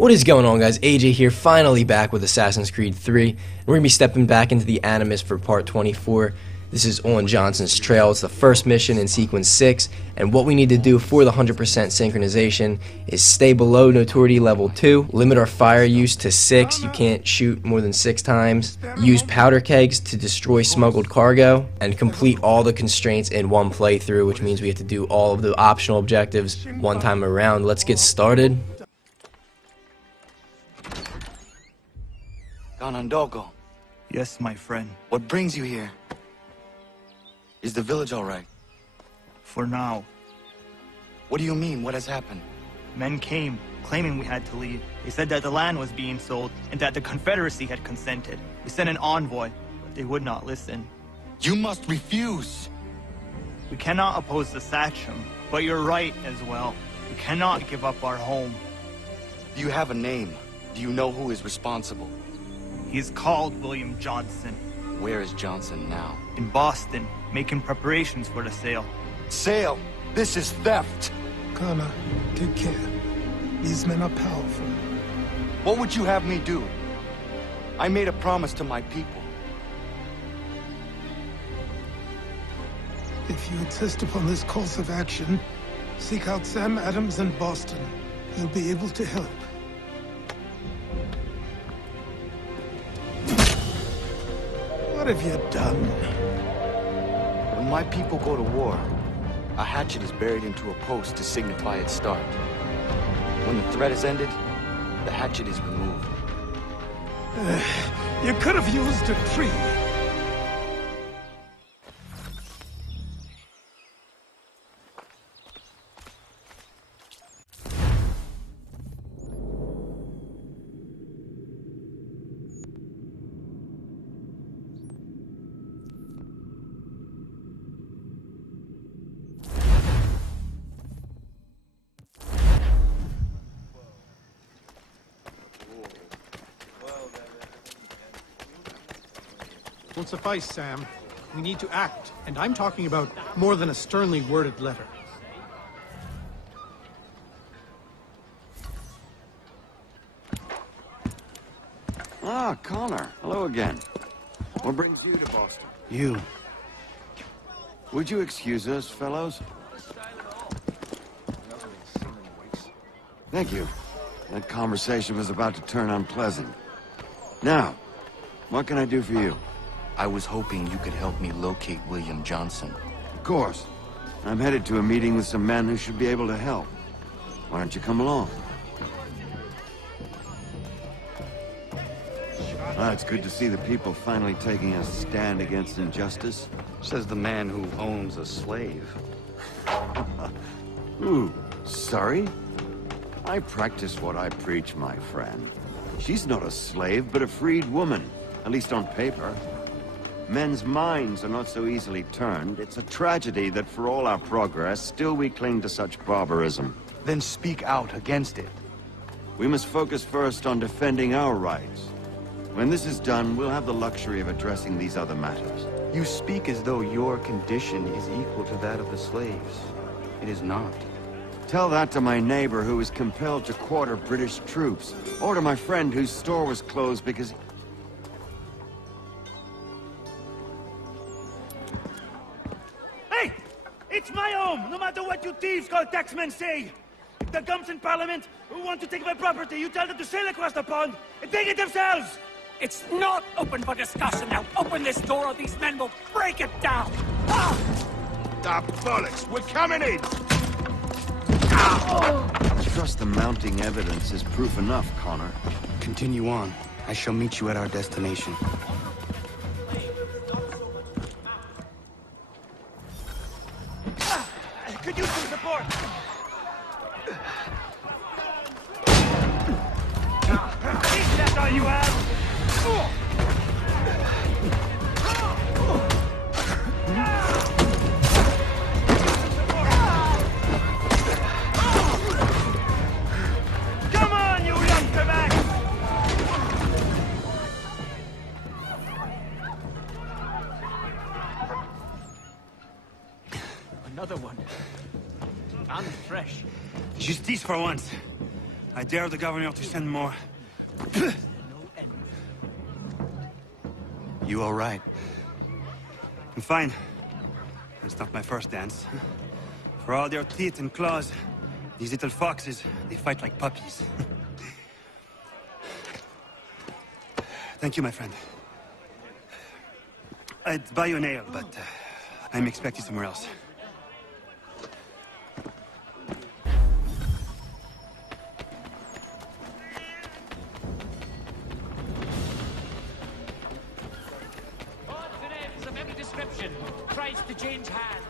What is going on, guys? AJ here, finally back with Assassin's Creed 3. We're going to be stepping back into the Animus for part 24. This is on Johnson's Trail. It's the first mission in sequence 6, and what we need to do for the 100% synchronization is stay below notoriety level 2, limit our fire use to 6, you can't shoot more than 6 times, use powder kegs to destroy smuggled cargo, and complete all the constraints in one playthrough, which means we have to do all of the optional objectives one time around. Let's get started. Ganandogo, Yes, my friend. what brings you here? Is the village all right? For now. What do you mean? What has happened? Men came, claiming we had to leave. They said that the land was being sold, and that the Confederacy had consented. We sent an envoy, but they would not listen. You must refuse! We cannot oppose the Sachem, but you're right as well. We cannot give up our home. Do you have a name? Do you know who is responsible? He is called William Johnson. Where is Johnson now? In Boston, making preparations for the sale. Sale! This is theft! Connor, take care. These men are powerful. What would you have me do? I made a promise to my people. If you insist upon this course of action, seek out Sam Adams in Boston. He'll be able to help. What have you done? When my people go to war, a hatchet is buried into a post to signify its start. When the threat is ended, the hatchet is removed. You could have used a tree. Won't suffice, Sam. We need to act, and I'm talking about more than a sternly worded letter. Ah, Connor. Hello again. What brings you to Boston? You. Would you excuse us, fellows? Thank you. That conversation was about to turn unpleasant. Now, what can I do for you? I was hoping you could help me locate William Johnson. Of course. I'm headed to a meeting with some men who should be able to help. Why don't you come along? It's good to see the people finally taking a stand against injustice. Says the man who owns a slave. Ooh, sorry? I practice what I preach, my friend. She's not a slave, but a freed woman, at least on paper. Men's minds are not so easily turned. It's a tragedy that for all our progress, still we cling to such barbarism. Then speak out against it. We must focus first on defending our rights. When this is done, we'll have the luxury of addressing these other matters. You speak as though your condition is equal to that of the slaves. It is not. Tell that to my neighbor who was compelled to quarter British troops, or to my friend whose store was closed because... Hey! It's my home, no matter what you thieves called taxmen say! If the gums in Parliament who want to take my property, you tell them to sail across the pond and take it themselves! It's not open for discussion now. Open this door or these men will break it down. Ah! Ah, bollocks! We're coming in! Trust the mounting evidence is proof enough, Connor. Continue on. I shall meet you at our destination. Could use some support! Is that all you have? Come on, you youngsterback! Another one. And fresh. Justice for once. I dare the governor to send more. You all right? I'm fine. It's not my first dance. For all their teeth and claws, these little foxes, they fight like puppies. Thank you, my friend. I'd buy you an ale, but I'm expecting somewhere else. Odds and ends of every description tries to change hands.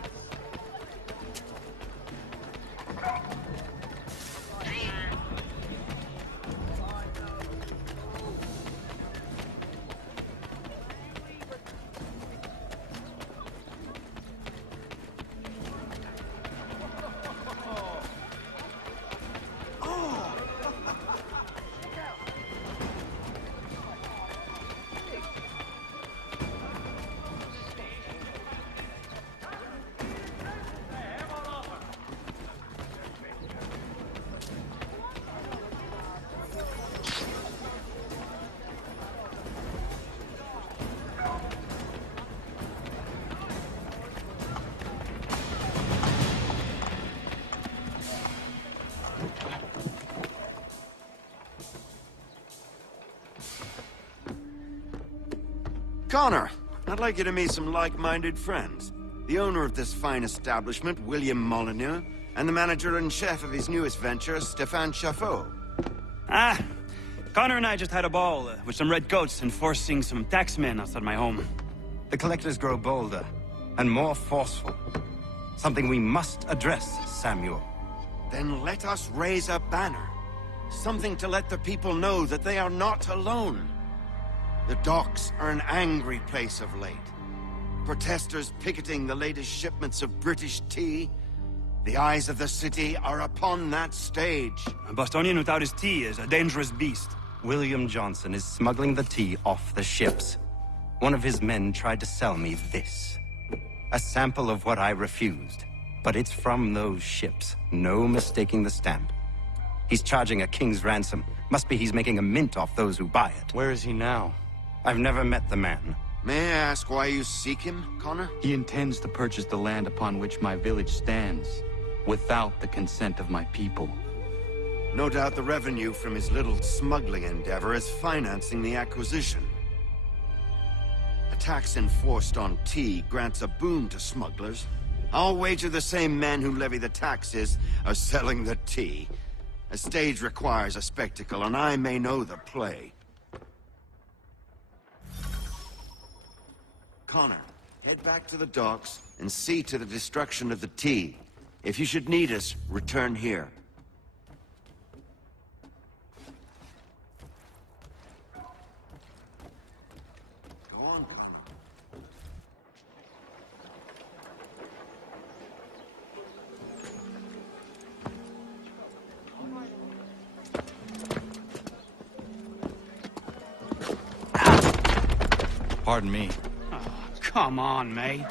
Connor, I'd like you to meet some like-minded friends. The owner of this fine establishment, William Molyneux, and the manager and chef of his newest venture, Stéphane Chaffeau. Ah, Connor and I just had a ball with some redcoats enforcing some taxmen outside my home. The collectors grow bolder and more forceful. Something we must address, Samuel. Then let us raise a banner. Something to let the people know that they are not alone. The docks are an angry place of late. Protesters picketing the latest shipments of British tea. The eyes of the city are upon that stage. A Bostonian without his tea is a dangerous beast. William Johnson is smuggling the tea off the ships. One of his men tried to sell me this. A sample of what I refused. But it's from those ships. No mistaking the stamp. He's charging a king's ransom. Must be he's making a mint off those who buy it. Where is he now? I've never met the man. May I ask why you seek him, Connor? He intends to purchase the land upon which my village stands, without the consent of my people. No doubt the revenue from his little smuggling endeavor is financing the acquisition. A tax enforced on tea grants a boon to smugglers. I'll wager the same men who levy the taxes are selling the tea. A stage requires a spectacle, and I may know the play. Connor, head back to the docks and see to the destruction of the tea. If you should need us, return here. Go on. Pardon me. Come on, mate.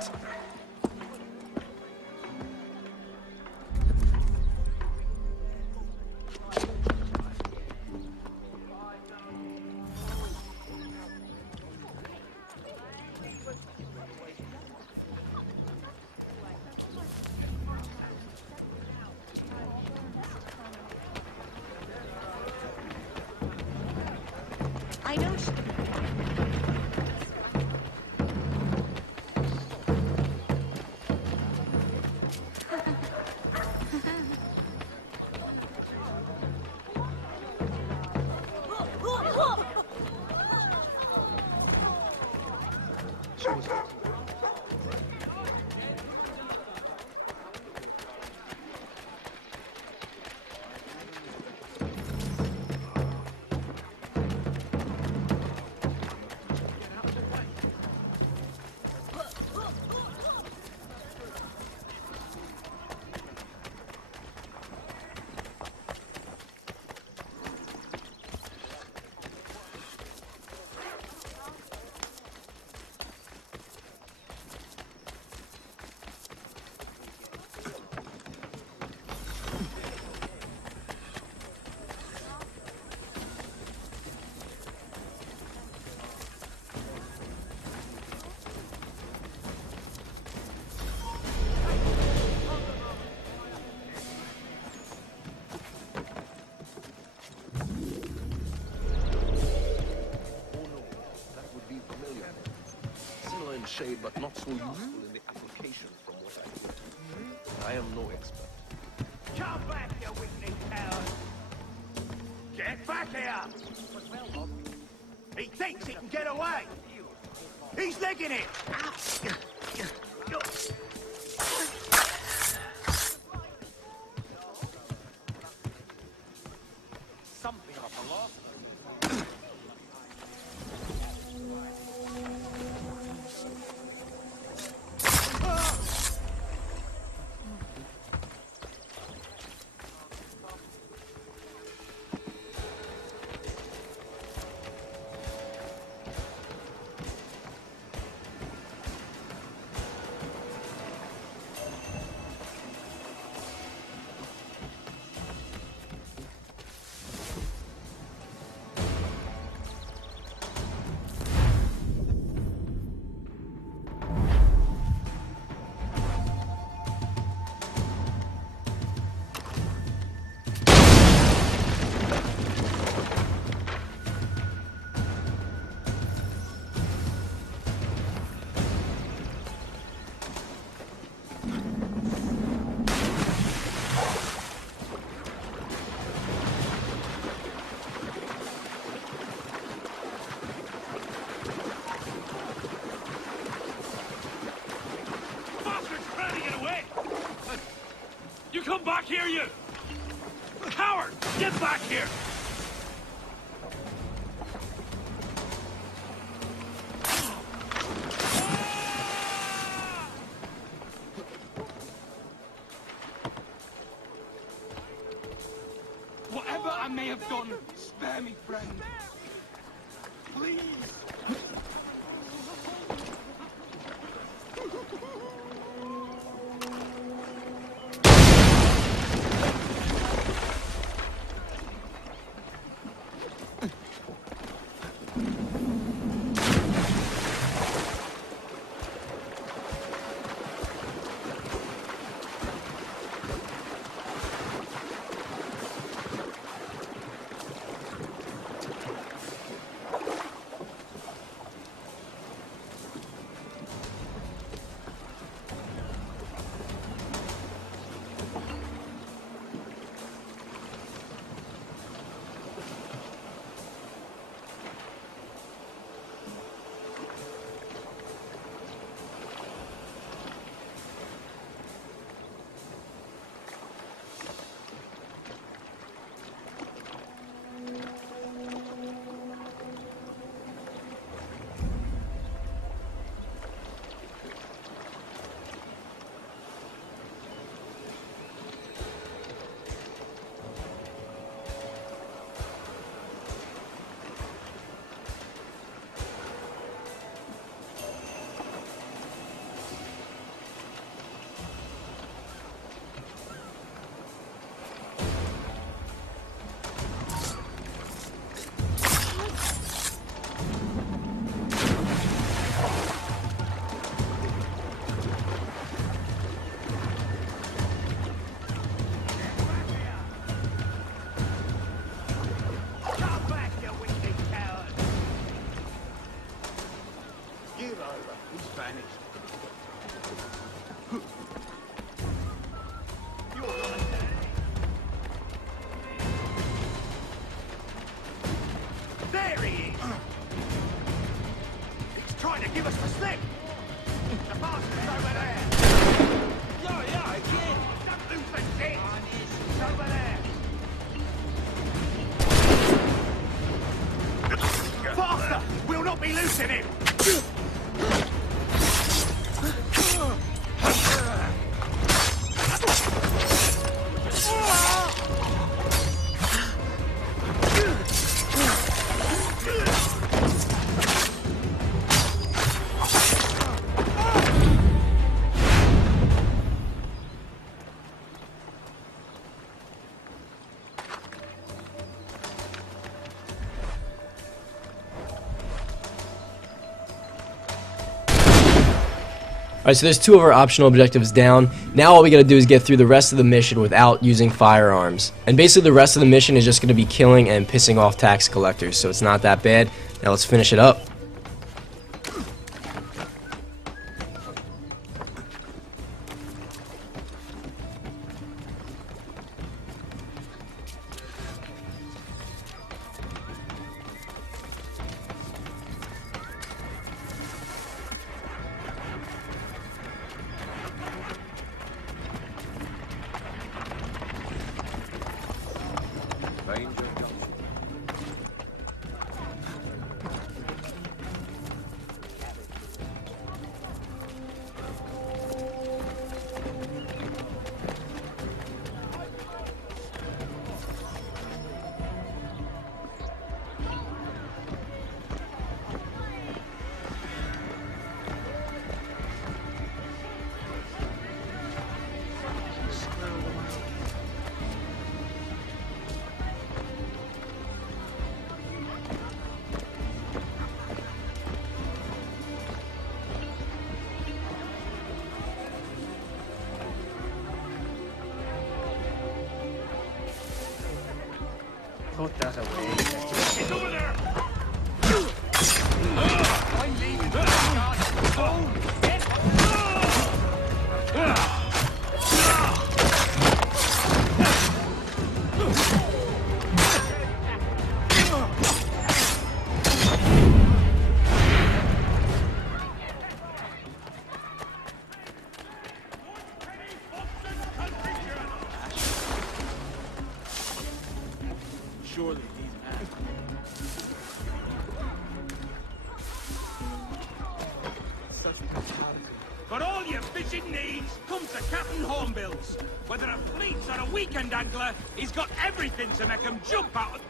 I know. shade, but not so useful in the application from what I am no expert. Come back, you weakling coward! Get back here! He thinks he can get away! He's legging it! Something of a loss. You come back here, you! Coward! Get back here! Whatever I may have done, spare me, friend. Please. There he is! He's trying to give us the slip! The bastard's over there! Yeah, I did! Don't lose the shit! He's over there! Faster! We'll not be losing him! Alright, so there's two of our optional objectives down. Now all we gotta do is get through the rest of the mission without using firearms. And basically the rest of the mission is just gonna be killing and pissing off tax collectors, so it's not that bad. Now let's finish it up. Put that away. It's over there! I'm leaving. God. Surely these men. Such brutality. For all your fishing needs, come to Captain Hornbill's. Whether a fleet's or a weekend angler, he's got everything to make him jump out of...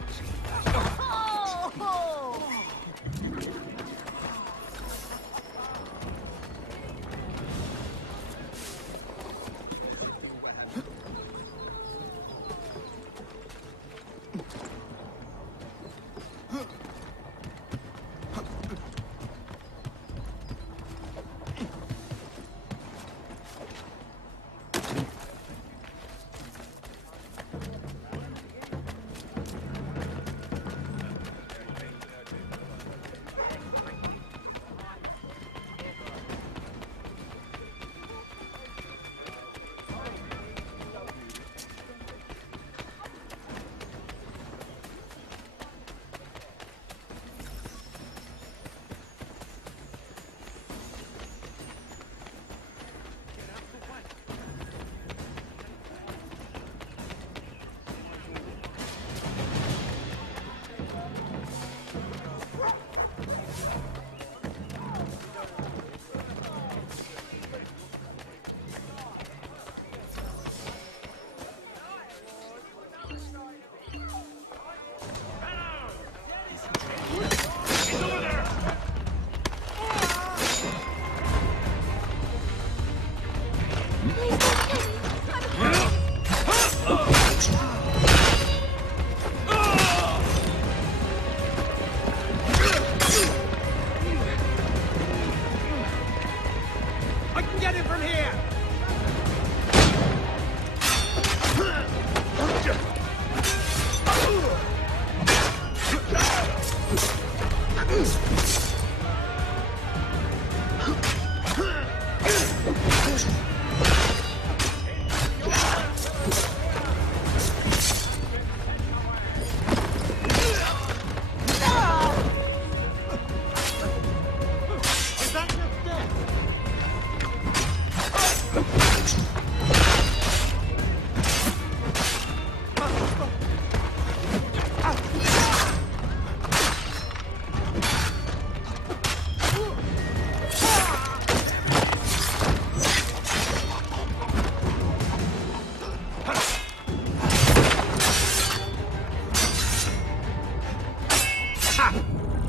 I can get him from here!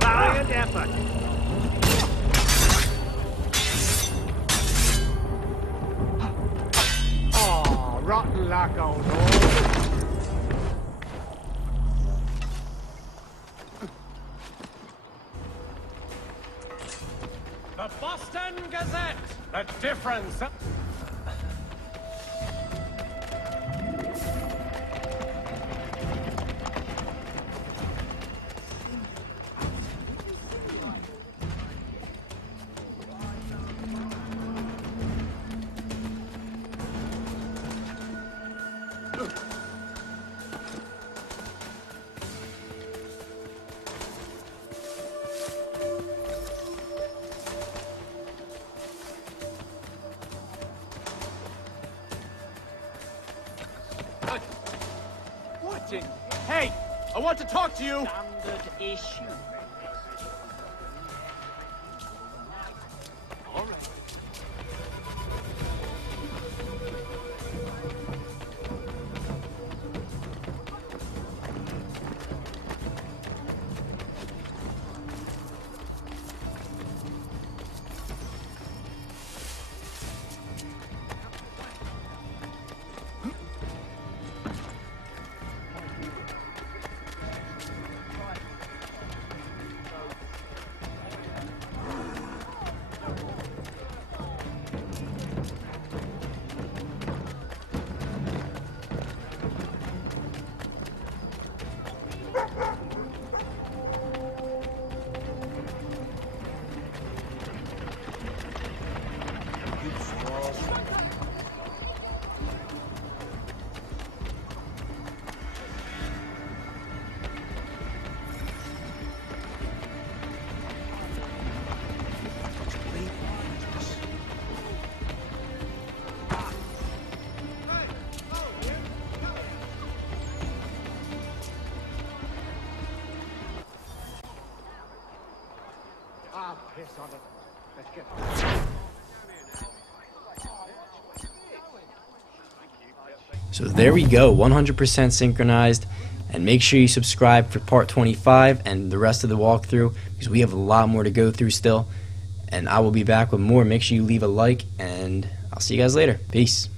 Valiant effort! Oh, rotten luck, old boy. The Boston Gazette! The difference... What in... Hey! I want to talk to you! Standard issue. All right. So there we go, 100% synchronized. And make sure you subscribe for part 25 and the rest of the walkthrough, because we have a lot more to go through still. And I will be back with more. Make sure you leave a like, and I'll see you guys later. Peace.